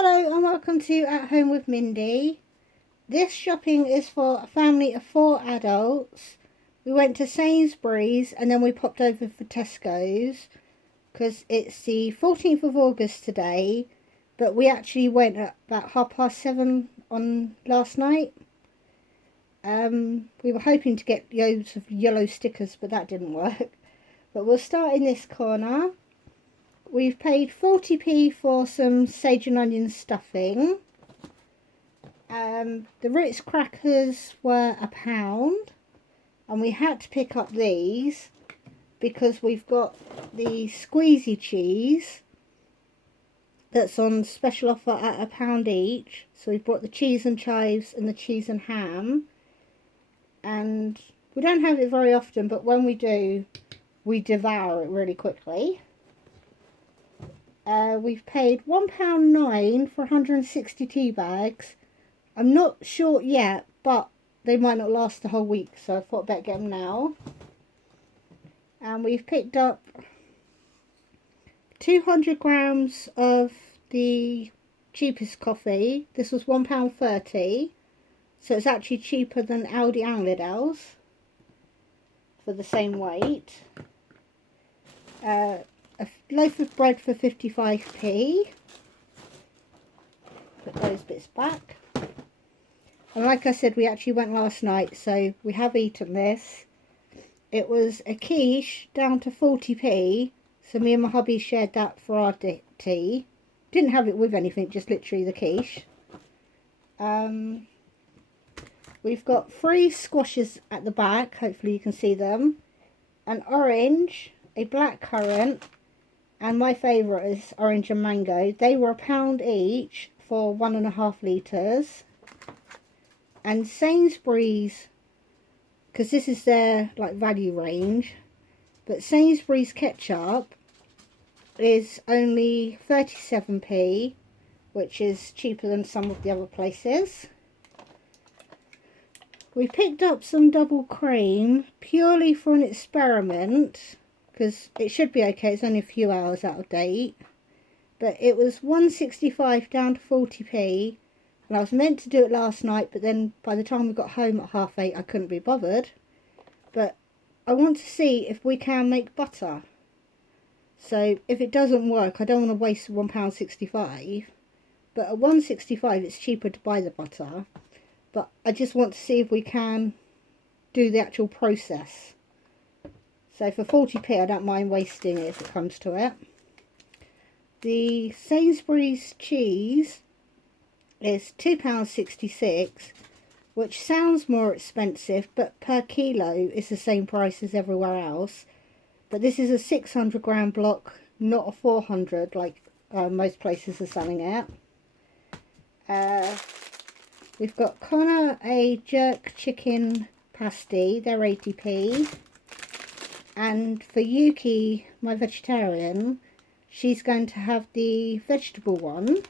Hello and welcome to At Home with Mindy. This shopping is for a family of 4 adults. We went to Sainsburys and then we popped over for Tesco's because it's the 14th of August today, but we actually went at about 7:30 on last night. We were hoping to get loads of yellow stickers, but that didn't work. But we'll start in this corner. We've paid 40p for some sage and onion stuffing. The Ritz crackers were £1, and we had to pick up these because we've got the squeezy cheese that's on special offer at £1 each. So we've brought the cheese and chives and the cheese and ham, and we don't have it very often, but when we do, we devour it really quickly. We've paid £1.09 for 160 tea bags. I'm not sure yet, but they might not last the whole week, so I thought I'd better get them now. And we've picked up 200 grams of the cheapest coffee. This was £1.30, so it's actually cheaper than Aldi and Lidl's for the same weight. A loaf of bread for 55p. Put those bits back. And like I said, we actually went last night, so we have eaten this. It was a quiche down to 40p, so me and my hubby shared that for our tea. Didn't have it with anything, just literally the quiche. We've got 3 squashes at the back, hopefully you can see them. An orange, a blackcurrant, and my favourite is orange and mango. They were £1 each for 1.5 litres. And Sainsburys, because this is their value range, but Sainsburys ketchup is only 37p, which is cheaper than some of the other places. We picked up some double cream purely for an experiment, because it should be okay, it's only a few hours out of date. But it was £1.65 down to 40p, and I was meant to do it last night, but then by the time we got home at 8:30 I couldn't be bothered. But I want to see if we can make butter. So if it doesn't work, I don't want to waste £1.65, but at £1.65 it's cheaper to buy the butter. But I just want to see if we can do the actual process. So for 40p, I don't mind wasting it if it comes to it. The Sainsbury's cheese is £2.66, which sounds more expensive, but per kilo is the same price as everywhere else. But this is a 600 gram block, not a 400 like most places are selling it. We've got Connor a jerk chicken pasty, they're 80p. And for Yuki, my vegetarian, she's going to have the vegetable one.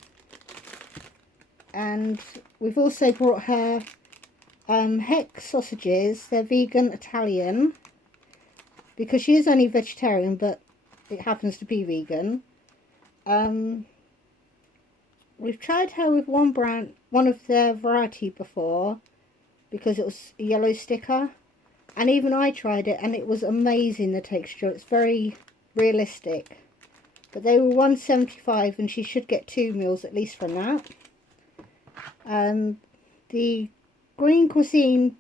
And we've also brought her Heck sausages, they're vegan Italian, because she is only vegetarian, but it happens to be vegan. We've tried her with one of their variety before, because it was a yellow sticker. And even I tried it, and it was amazing, the texture. It's very realistic. But they were £1.75, and she should get 2 meals at least from that. The Green Cuisine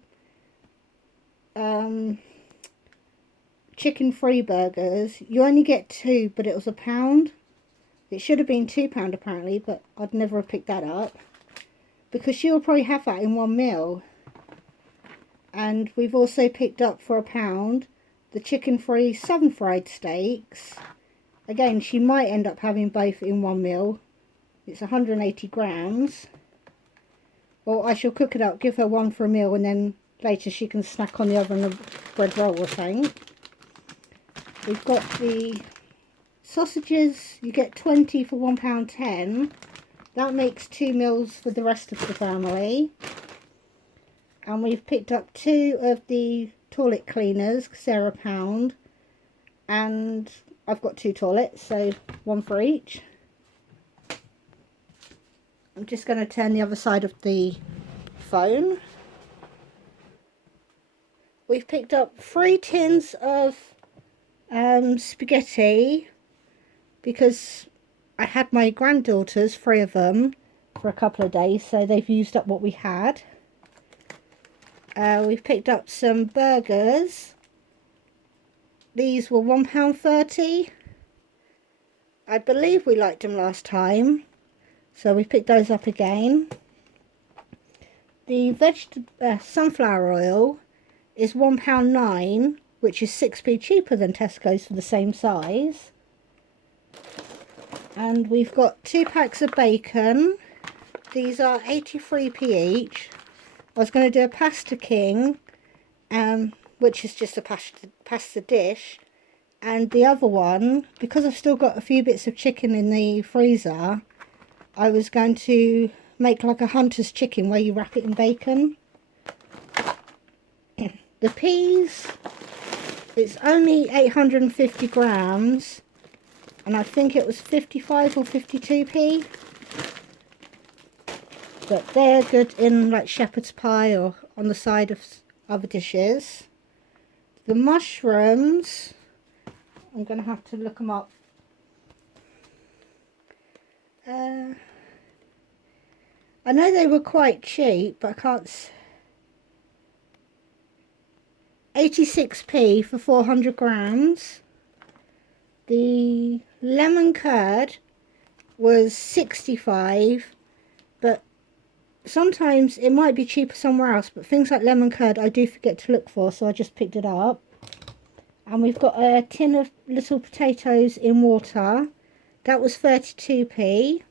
chicken free burgers, you only get 2, but it was £1. It should have been £2 apparently, but I'd never have picked that up, because she'll probably have that in 1 meal. And we've also picked up for £1 the chicken-free sun-fried steaks. Again, she might end up having both in 1 meal. It's 180 grams. Or I shall cook it up, give her one for a meal, and then later she can snack on the other on a bread roll or something. We've got the sausages. You get 20 for £1.10. That makes 2 meals for the rest of the family. And we've picked up 2 of the toilet cleaners, because they're £1. And I've got 2 toilets, so 1 for each. I'm just going to turn the other side of the phone. We've picked up 3 tins of spaghetti because I had my granddaughters, 3 of them, for a couple of days, so they've used up what we had. We've picked up some burgers. These were £1.30. I believe we liked them last time, so we picked those up again. The sunflower oil is £1.09, which is 6p cheaper than Tesco's for the same size. And we've got 2 packs of bacon. These are 83p each. I was going to do a pasta king, which is just a pasta dish. And the other one, because I've still got a few bits of chicken in the freezer, I was going to make like a hunter's chicken where you wrap it in bacon. The peas, it's only 850 grams, and I think it was 55 or 52p. But they're good in like shepherd's pie or on the side of other dishes. The mushrooms, I'm going to have to look them up. I know they were quite cheap, but I can't... 86p for 400 grams. The lemon curd was 65, but sometimes it might be cheaper somewhere else, but things like lemon curd I do forget to look for, so I just picked it up. And we've got a tin of little potatoes in water. That was 32p.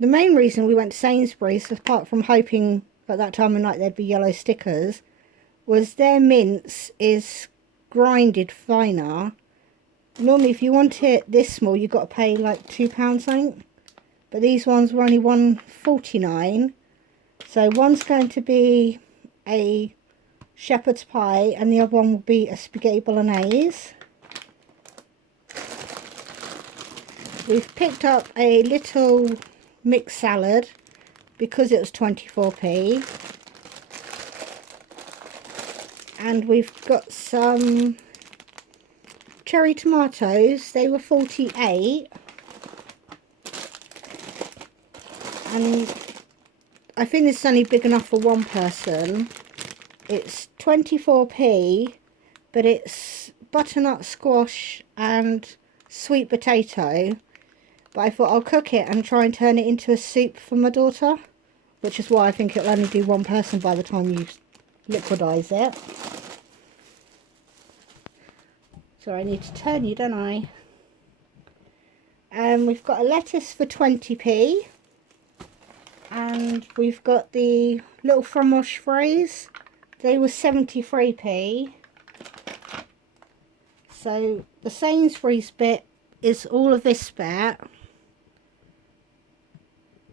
The main reason we went to Sainsburys, apart from hoping at that time of night there'd be yellow stickers, was their mince is grinded finer. Normally if you want it this small you've got to pay like £2 something, but these ones were only £1.49. So one's going to be a shepherd's pie and the other one will be a spaghetti bolognese. We've picked up a little mixed salad because it was 24p. And we've got some cherry tomatoes. They were 48. And I think this is only big enough for one person. It's 24p, but it's butternut squash and sweet potato. But I thought I'll cook it and try and turn it into a soup for my daughter, which is why I think it'll only do one person by the time you liquidize it. So I need to turn you, don't I? And we've got a lettuce for 20p. And we've got the little fromage fries. They were 73p. So the Sainsburys bit is all of this bit.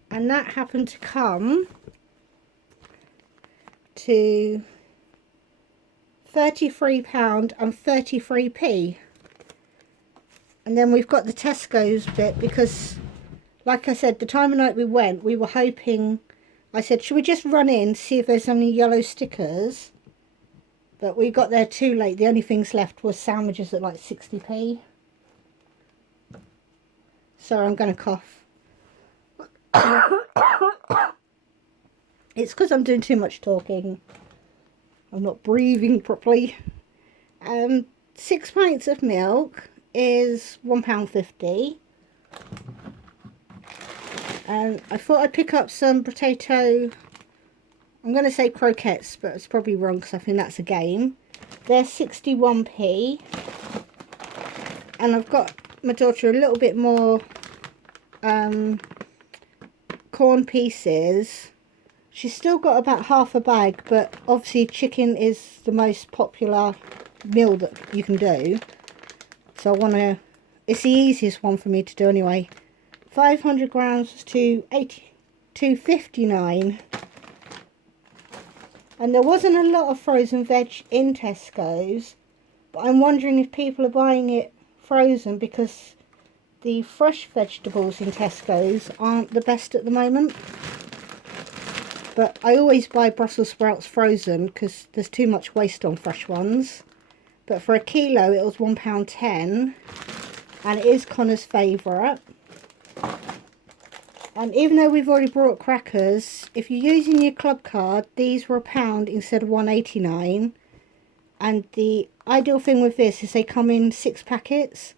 And that happened to come to £33 and 33p. And then we've got the Tesco's bit because, like I said, the time of night we went, we were hoping, I said, should we just run in, see if there's any yellow stickers? But we got there too late. The only things left was sandwiches at like 60p. Sorry, I'm going to cough. It's because I'm doing too much talking. I'm not breathing properly. 6 pints of milk is £1.50. And I thought I'd pick up some potato, I'm going to say croquettes, but it's probably wrong because I think that's a game. They're 61p. And I've got my daughter a little bit more corn pieces. She's still got about half a bag, but obviously chicken is the most popular meal that you can do. So I want to, it's the easiest one for me to do anyway. 500 grams to 2.59. And there wasn't a lot of frozen veg in Tesco's, but I'm wondering if people are buying it frozen because the fresh vegetables in Tesco's aren't the best at the moment. But I always buy Brussels sprouts frozen because there's too much waste on fresh ones. But for a kilo it was £1.10, and it is Connor's favourite. And even though we've already brought crackers, if you're using your club card, these were £1 instead of £1.89. And the ideal thing with this is they come in 6 packets.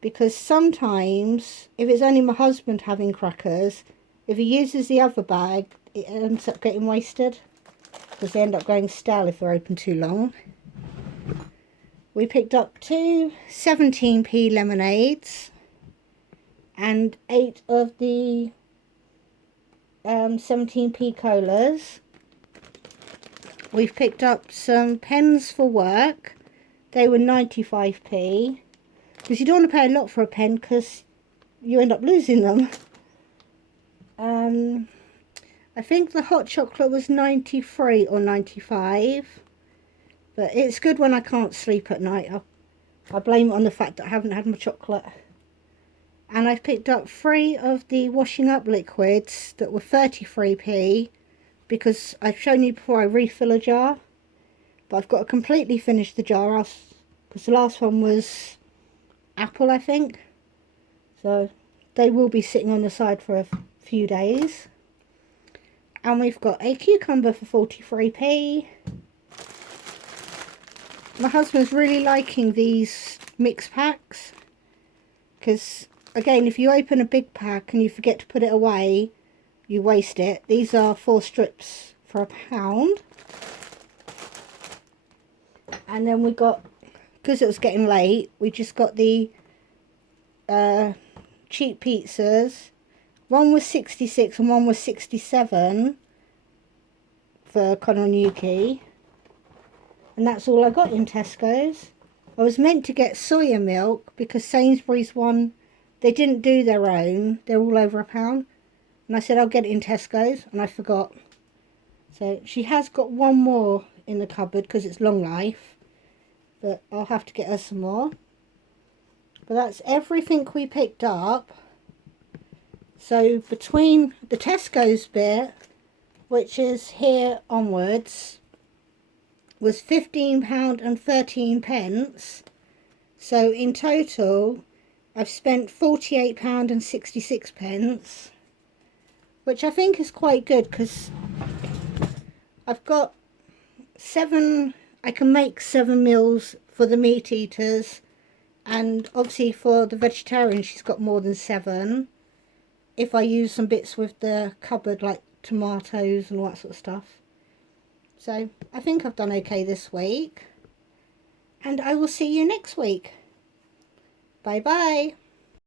Because sometimes, if it's only my husband having crackers, if he uses the other bag, it ends up getting wasted. Because they end up going stale if they're open too long. We picked up 2 17p lemonades. And 8 of the 17p colas. We've picked up some pens for work. They were 95p. Because you don't want to pay a lot for a pen because you end up losing them. I think the hot chocolate was 93 or 95. But it's good when I can't sleep at night. I blame it on the fact that I haven't had my chocolate. And I've picked up 3 of the washing up liquids that were 33p. Because I've shown you before I refill a jar. But I've got to completely finish the jar else. Because the last one was apple, I think. So they will be sitting on the side for a few days. And we've got a cucumber for 43p. My husband's really liking these mix packs. Because, again, if you open a big pack and you forget to put it away, you waste it. These are 4 strips for £1. And then we got, because it was getting late, we just got the cheap pizzas. One was 66 and one was 67 for Connor and Yuki. And that's all I got in Tesco's. I was meant to get soya milk because Sainsburys one, they didn't do their own. They're all over £1. And I said I'll get it in Tesco's, and I forgot. So she has got one more in the cupboard because it's long life. But I'll have to get her some more. But that's everything we picked up. So between the Tesco's bit, which is here onwards, was £15 and 13 pence. So in total, I've spent £48 and 66 pence. Which I think is quite good because I've got 7, I can make 7 meals for the meat eaters, and obviously for the vegetarian she's got more than 7 if I use some bits with the cupboard like tomatoes and all that sort of stuff. So I think I've done okay this week, and I will see you next week. Bye bye.